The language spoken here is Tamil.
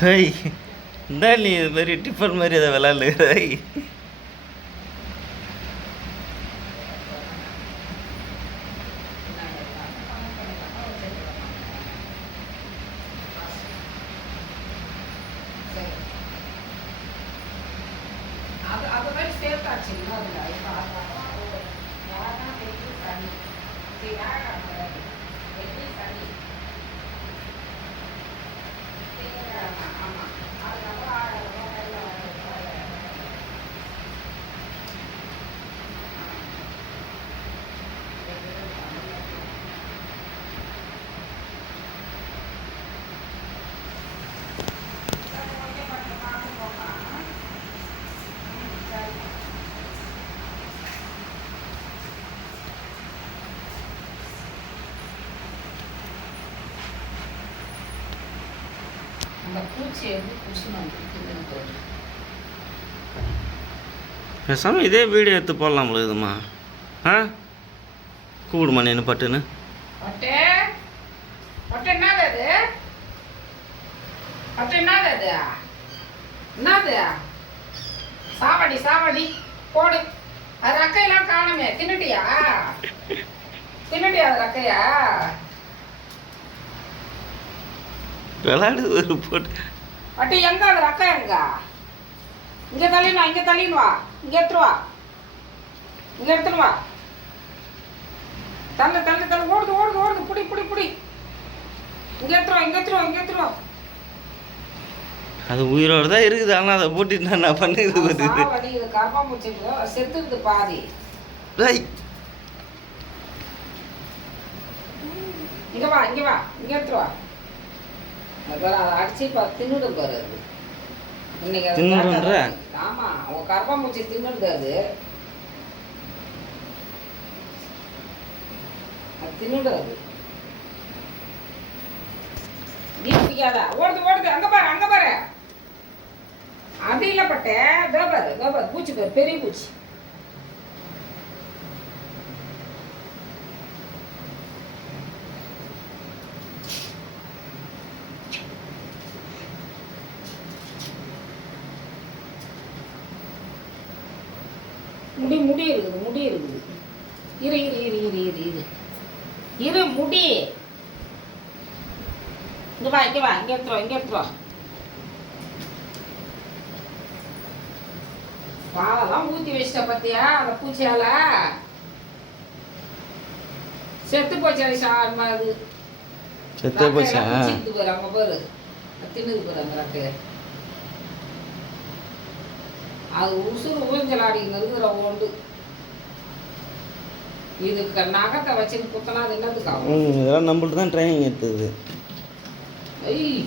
ஹேய் இந்த நீ இது மாதிரி டிஃபன் மாதிரி அதை விளாட்லுறாய். பேசாமல் இதே வீடியோ எடுத்து போடலாம் இதுமா. ஆ கூடுமா நீ பட்டுன்னு சாவடி சாவடி போடு. அது ரக்கையெல்லாம் காணுமே. தின்னுட்டியா அது ரக்கையா? விளையாடுது போட்டு அட்டி எங்க அது ரக்கை எங்க? இங்கே தள்ளினா இங்கே தள்ளின்னு வா. இங்கே எடுத்துரு வா. இங்கே எடுத்துன்னு வா. தள்ளு தள்ளு தள்ளு. ஓடுது ஓடுது ஓடுது. புடி புடி புடி. இங்கே எடுத்துருவா இங்கே எடுத்துருவா இங்கே எடுத்துருவா. அது உயிரோடு தான் இருக்குது. ஆனால் அதை போட்டு நான் பண்ணுறது சாவடி. இது கரப்பாம்பூச்சி செத்துக்குது பாதி. இங்கே வா இங்கே வா. இங்கே எடுத்துரு வா. அதை அடிச்சு தின்னுடும் பாரு. அது இன்னைக்கு ஆமா அவங்க கரப்பாம்பூச்சி தின்னுடுது. அது தின்னுடாது. நீ பிடிக்காதா? ஓடுது ஓடுது. அங்க பாரு அங்க பாரு. அது இல்ல பட்ட பாரு பூச்சி பாரு. பெரிய பூச்சி. முடி இருக்குது. இரு முடி. இங்க வா இங்க எடுத்துருவா. பாலெல்லாம் ஊத்தி வச்சிட்ட பத்தியா? அந்த பூச்சியால செத்து போச்சு. அது சாரமா அது செத்து போச்சா? பாரு அங்க பாரு. தின்னுது பாரு அந்த ரக்கைய. அது உசுறு ஊஞ்சலாடிங்க இருக்கிற ஓண்டு. இதுக்கு நகத்தை வச்சுன்னு குத்தனா அது என்னதுக்கு ஆகும்? இதெல்லாம் நம்மள்ட்ட தான் ட்ரைனிங் எடுத்தது. ஐய்